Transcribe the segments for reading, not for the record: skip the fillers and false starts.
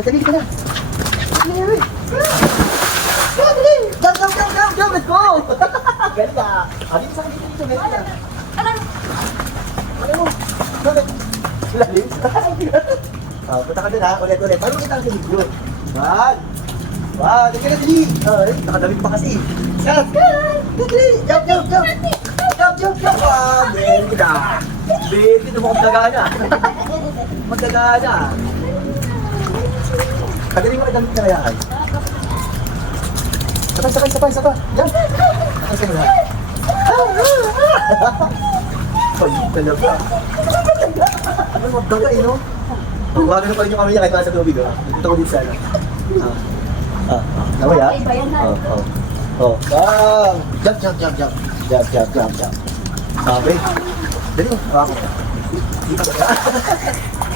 Dali ka na. Dali. Jump, jump, jump, jump, jump. Let's go. Galing ka. Dito sa dito, dito. Galing ka. Ano mo? Bakit? Lalim. Punta ka dun ha. Ulit. Paano kita ang salig yun? One. Dali ka na, dali. Nakadamit pa kasi. Jump. Dali. Jump, jump, jump. Jump, jump, jump. Baby na. Baby, magdaga na. Magdaga na. Kagaling mo damit na kayaan. Sabay. Jump. Sakay mo na. Ay, talaga. Ano magdaga eh, no? Huwagan na pa rin yung kami niya kahit nasa tubig, oh. Dito ko dito sana. Naway, ha? Jump. Okay. Dali mo, ako.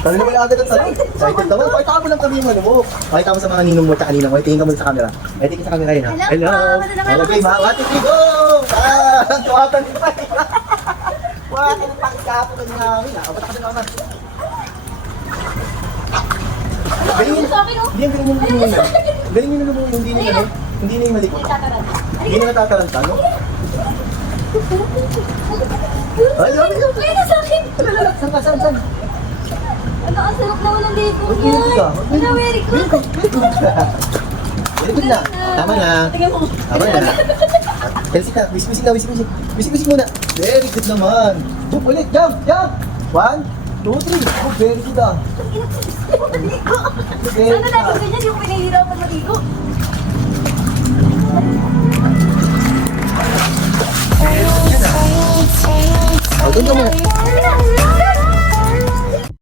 Talo naman agad ang tanong. Excited naman. Pakita mo lang kami yung ano mo. Pakita mo sa mga ninong mo at kaninang mo. Tingin ka muna sa camera. Tingin ka sa camera yun, ha? Hello. Okay, mga watik, go! Tuwatan ko pa. Wala ka ng pakikapo ka namin, ha? Pata ka na naman. Galing yun. Hindi na yung malikot. Hindi na natataranta, no? Ay, sabi ko. Ay, nasa akin. Saan? Ano, ang sarap naman ng lipo Very niya. good ka. Ano, very good. Very good na. Tama na. Tingnan mo. Tama na. Kalisik na. Wisik muna. Very good naman. Jump ulit. Jump. 1, 2, 3. Oh, very good ah. Very Sana good lagi ah. ganyan yung pinahihirapan maligo. Oh, doon ka muna. Sige na.